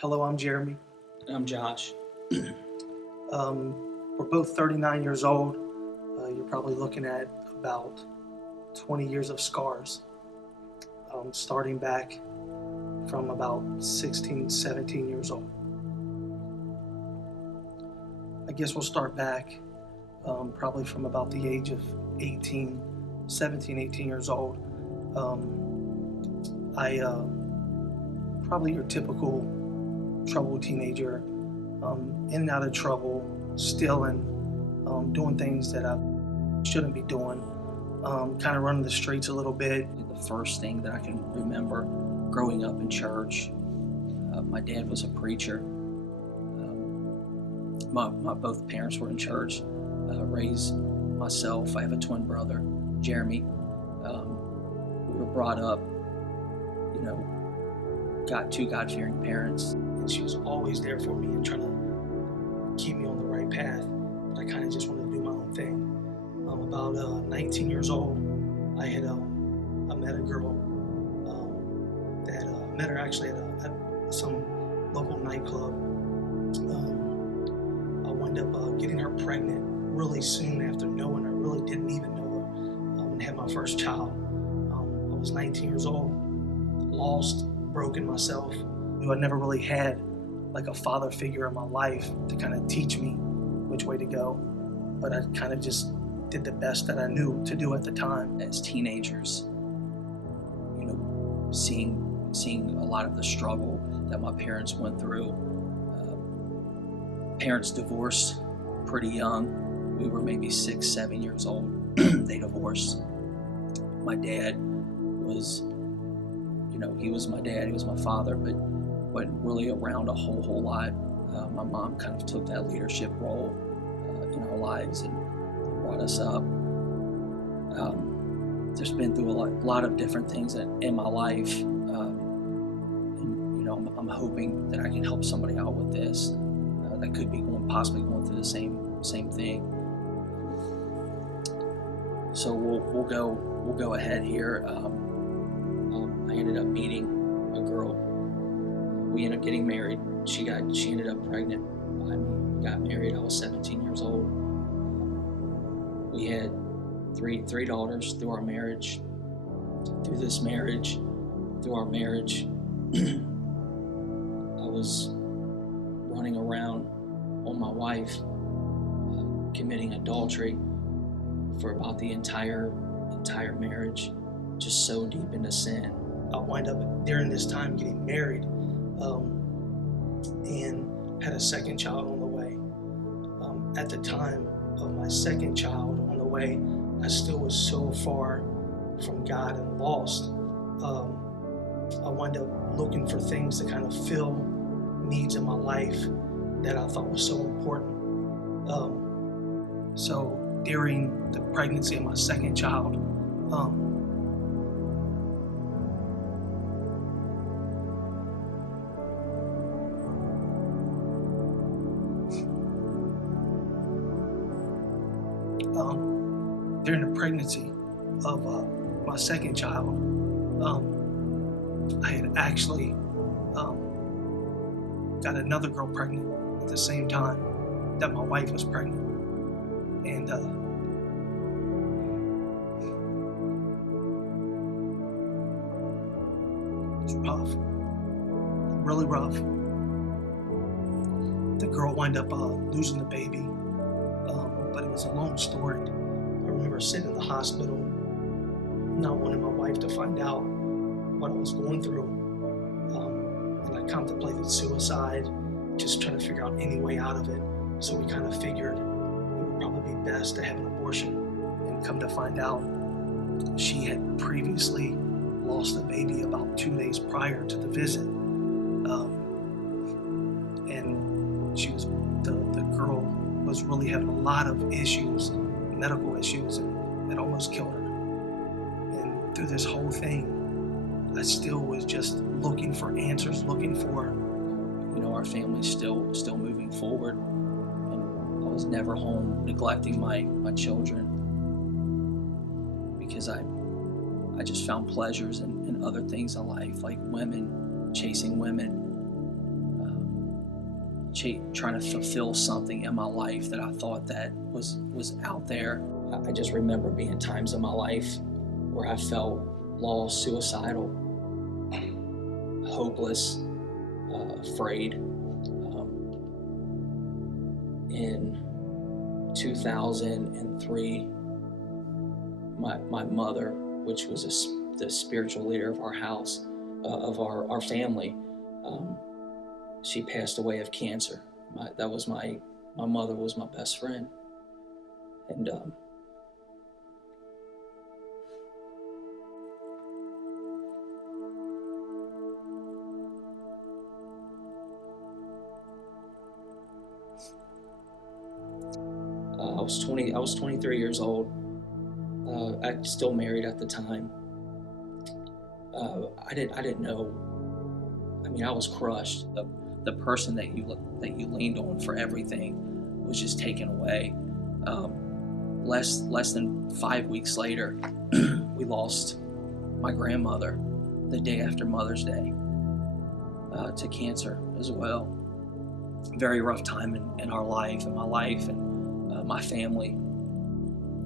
Hello, I'm Jeremy. I'm Josh. We're both 39 years old. You're probably looking at about 20 years of scars, starting back from about 16, 17 years old. I guess we'll start back probably from about the age of 17, 18 years old. I probably your typical troubled teenager, in and out of trouble, stealing, doing things that I shouldn't be doing, kind of running the streets a little bit. The first thing that I can remember growing up in church, my dad was a preacher. My both parents were in church, raised myself. I have a twin brother, Jeremy. We were brought up, got two God-fearing parents. And she was always there for me and trying to keep me on the right path. But I kind of just wanted to do my own thing. About 19 years old, I had met a girl that met her actually at some local nightclub. I wound up getting her pregnant really soon after knowing her. Really didn't even know her, and had my first child. I was 19 years old, lost, broken myself. I never really had like a father figure in my life to kind of teach me which way to go, but I kind of just did the best that I knew to do at the time. As teenagers, seeing a lot of the struggle that my parents went through. Parents divorced pretty young. We were maybe 6, 7 years old. They divorced. My dad was, he was my dad, he was my father, but wasn't really around a whole lot. My mom kind of took that leadership role in our lives and brought us up. Just been through a lot of different things in my life, and I'm hoping that I can help somebody out with this that could be possibly going through the same thing. So we'll go ahead here. I ended up meeting a girl. We ended up getting married. She ended up pregnant by me. We got married. I was 17 years old. We had three daughters through our marriage. Through this marriage, through our marriage, I was running around on my wife, committing adultery for about the entire marriage, just so deep into sin. I wind up during this time getting married, and had a second child on the way. At the time of my second child on the way, I still was so far from God and lost. I wound up looking for things to kind of fill needs in my life that I thought was so important. So during the pregnancy of my second child, during the pregnancy of my second child, I had actually got another girl pregnant at the same time that my wife was pregnant. And it was rough, really rough. The girl wound up losing the baby, but it was a long story. I remember sitting in the hospital, not wanting my wife to find out what I was going through. And I contemplated suicide, just trying to figure out any way out of it. So we kind of figured it would probably be best to have an abortion. And come to find out, she had previously lost a baby about 2 days prior to the visit. And she was, the girl was really having a lot of issues, medical issues, and it almost killed her. And through this whole thing, I still was just looking for answers, looking for, our family's still moving forward, and I was never home neglecting my children because I just found pleasures in other things in life, like women, chasing women. trying to fulfill something in my life that I thought that was out there. I just remember being times in my life where I felt lost, suicidal, hopeless, afraid. In 2003, my mother, which was the spiritual leader of our house, of our family, she passed away of cancer. My mother was my best friend, and I was 23 years old. I was still married at the time. I didn't know. I mean, I was crushed. The person that you leaned on for everything was just taken away. Less than 5 weeks later, we lost my grandmother the day after Mother's Day to cancer as well. Very rough time in our life, in my life, and my family.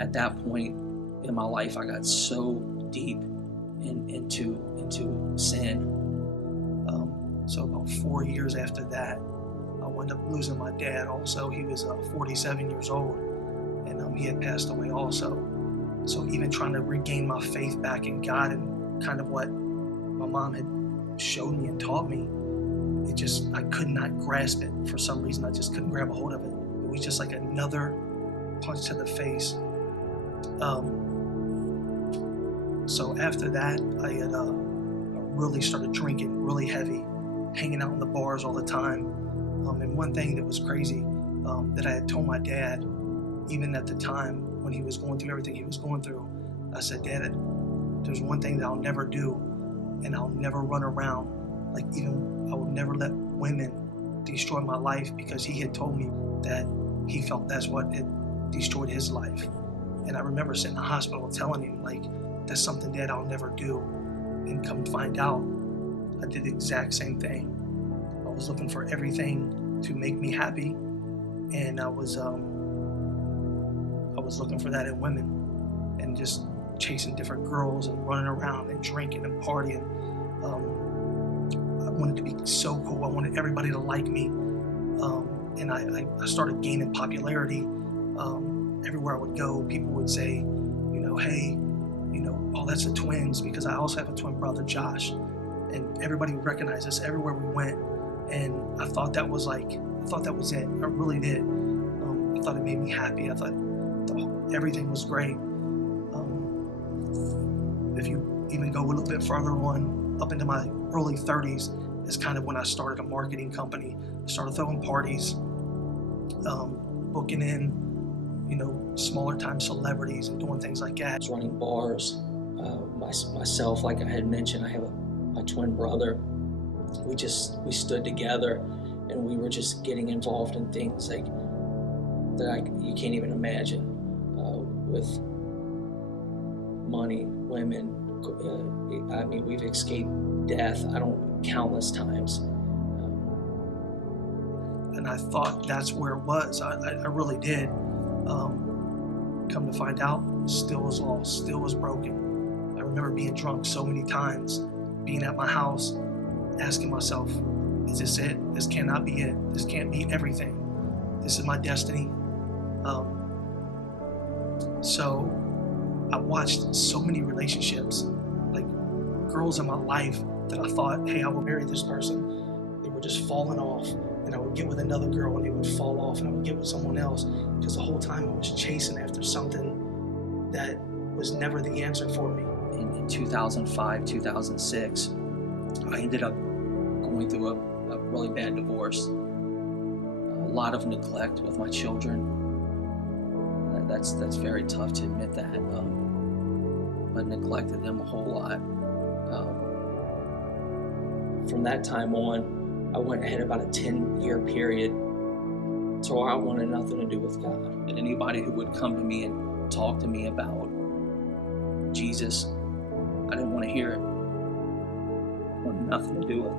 At that point in my life, I got so deep into sin. So about 4 years after that, I wound up losing my dad also. He was 47 years old, and he had passed away also. So even trying to regain my faith back in God and kind of what my mom had showed me and taught me, I could not grasp it. For some reason, I just couldn't grab a hold of it. It was just like another punch to the face. So after that, I really started drinking really heavy, hanging out in the bars all the time. And one thing that was crazy, that I had told my dad, even at the time when he was going through everything he was going through, I said, Dad, there's one thing that I'll never do, and I'll never run around. Like, even I will never let women destroy my life, because he had told me that he felt that's what had destroyed his life. And I remember sitting in the hospital telling him, like, that's something, Dad, I'll never do. And come to find out, I did the exact same thing. I was looking for everything to make me happy, and I was looking for that in women, and just chasing different girls and running around and drinking and partying. I wanted to be so cool. I wanted everybody to like me, and I started gaining popularity. Everywhere I would go, people would say, hey, oh, that's the twins, because I also have a twin brother, Josh, and everybody would recognize us everywhere we went. And I thought that was it. I really did. I thought it made me happy. I thought everything was great. If you even go a little bit further on, up into my early 30s, is kind of when I started a marketing company. I started throwing parties, booking in, smaller time celebrities and doing things like that. I was running bars. Myself, like I had mentioned, I have my twin brother. We stood together, and we were just getting involved in things like that you can't even imagine, with money, women. I mean, we've escaped death countless times. And I thought that's where it was. I really did. Come to find out, still was lost, still was broken. I remember being drunk so many times, being at my house, asking myself, is this it? This cannot be it. This can't be everything. This is my destiny. So I watched so many relationships, like girls in my life that I thought, hey, I will marry this person. They were just falling off, and I would get with another girl and they would fall off, and I would get with someone else, because the whole time I was chasing after something that was never the answer for me. In 2005, 2006, I ended up going through a really bad divorce. A lot of neglect with my children. That's very tough to admit that, but neglected them a whole lot. From that time on, I went ahead about a 10-year period, so I wanted nothing to do with God. And anybody who would come to me and talk to me about Jesus, I didn't want to hear it. I wanted nothing to do with it.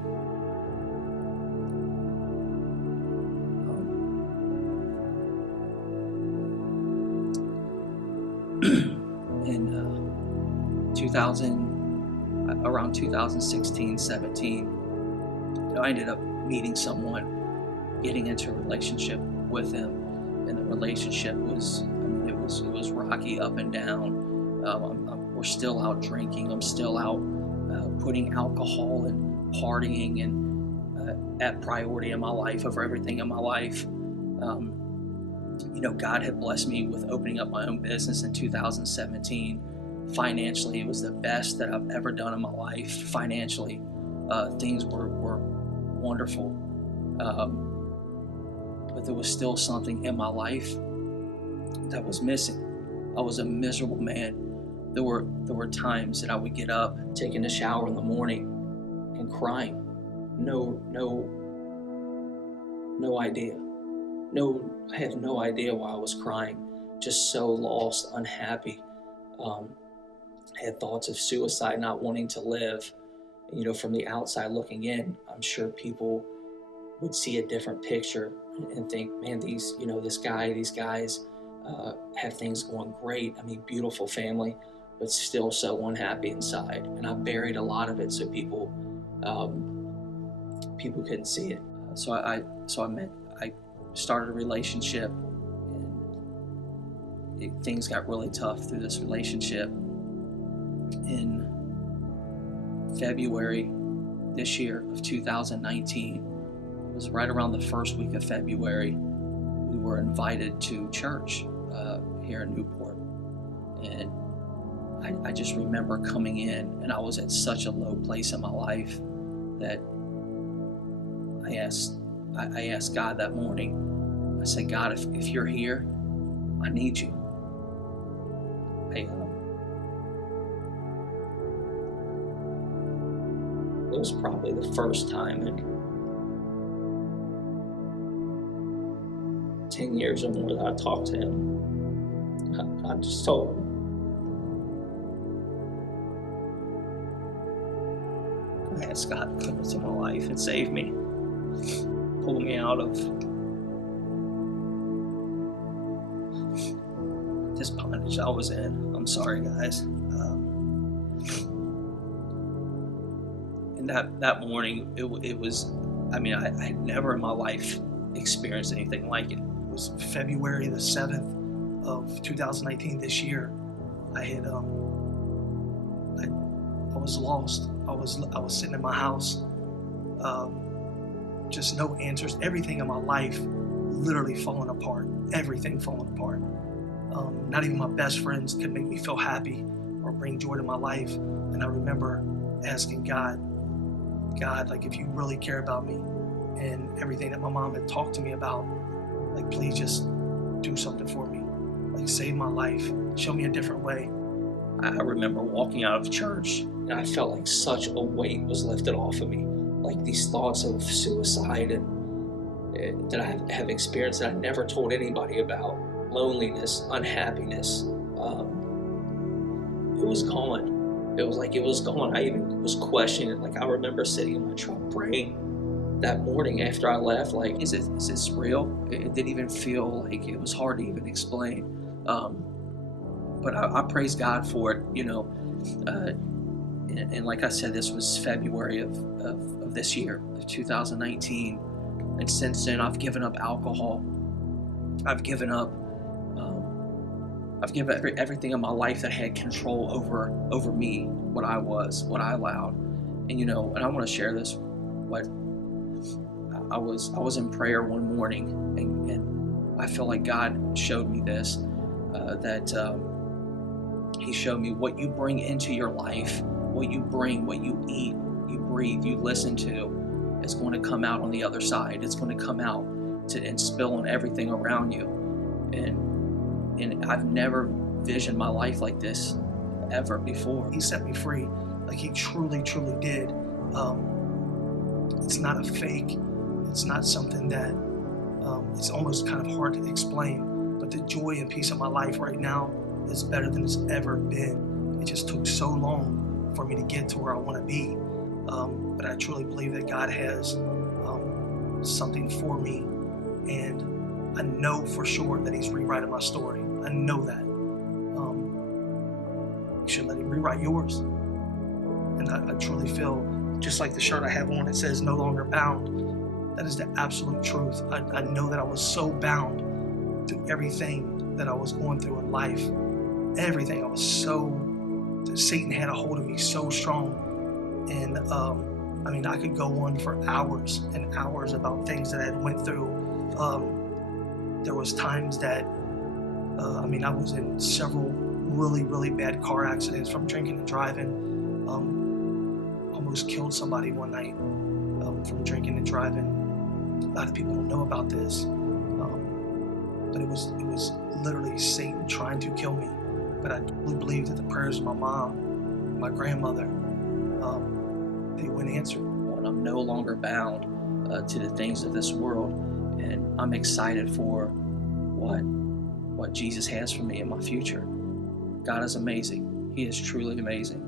in around 2016, 17, I ended up meeting someone, getting into a relationship with him, and the relationship was, it was rocky up and down. We're still out drinking. I'm still out putting alcohol and partying and at priority in my life over everything in my life. God had blessed me with opening up my own business in 2017. Financially, it was the best that I've ever done in my life. Financially, things were wonderful. But there was still something in my life that was missing. I was a miserable man. There were times that I would get up, taking a shower in the morning, and crying. No idea. I have no idea why I was crying. Just so lost, unhappy. I had thoughts of suicide, not wanting to live. From the outside looking in, I'm sure people would see a different picture and think, man, these guys have things going great. Beautiful family, but still so unhappy inside. And I buried a lot of it so people couldn't see it. So I started a relationship, and things got really tough through this relationship. In February this year of 2019, it was right around the first week of February, we were invited to church here in Newport. And I just remember coming in, and I was at such a low place in my life that I asked God that morning. I said, God, if you're here, I need you. It was probably the first time in 10 years or more that I talked to him. I just told him, I asked God to come into my life and save me, pull me out of this bondage I was in. I'm sorry, guys. And that morning, it was, I had never in my life experienced anything like it. It was February the 7th of 2019 this year. I was lost. I was sitting in my house, just no answers. Everything in my life literally falling apart. Everything falling apart. Not even my best friends could make me feel happy or bring joy to my life. And I remember asking God, like, if you really care about me and everything that my mom had talked to me about, like, please just do something for me. Like, save my life. Show me a different way. I remember walking out of church, and I felt like such a weight was lifted off of me. Like, these thoughts of suicide and that I have experienced that I never told anybody about. Loneliness, unhappiness. It was gone. It was like it was gone. I even was questioning it. Like, I remember sitting in my truck praying that morning after I left. Like, is this real? It didn't even feel like it was hard to even explain. But I praise God for it, and like I said, this was February of this year, of 2019. And since then, I've given up alcohol. I've given everything in my life that had control over me, what I was, what I allowed. And and I want to share this. What I was in prayer one morning, and I feel like God showed me this, that He showed me what you bring into your life, what you bring, what you eat, you breathe, you listen to, is going to come out on the other side. It's going to come out and spill on everything around you. And I've never visioned my life like this ever before. He set me free, like He truly, truly did. It's not a fake. It's not something that it's almost kind of hard to explain. But the joy and peace of my life right now is better than it's ever been. It just took so long for me to get to where I want to be. But I truly believe that God has something for me, and I know for sure that He's rewriting my story. I know that. should let him rewrite yours. And I truly feel, just like the shirt I have on, it says no longer bound. That is the absolute truth. I know that I was so bound through everything that I was going through in life. Everything. I was so, Satan had a hold of me so strong. And I mean, I could go on for hours and hours about things that I had went through. There was times that, I mean, I was in several really, really bad car accidents from drinking and driving. Almost killed somebody one night from drinking and driving. A lot of people don't know about this, but it was literally Satan trying to kill me. But I really believe that the prayers of my mom, my grandmother, they went answered. And I'm no longer bound to the things of this world, and I'm excited for what Jesus has for me in my future. God is amazing. He is truly amazing.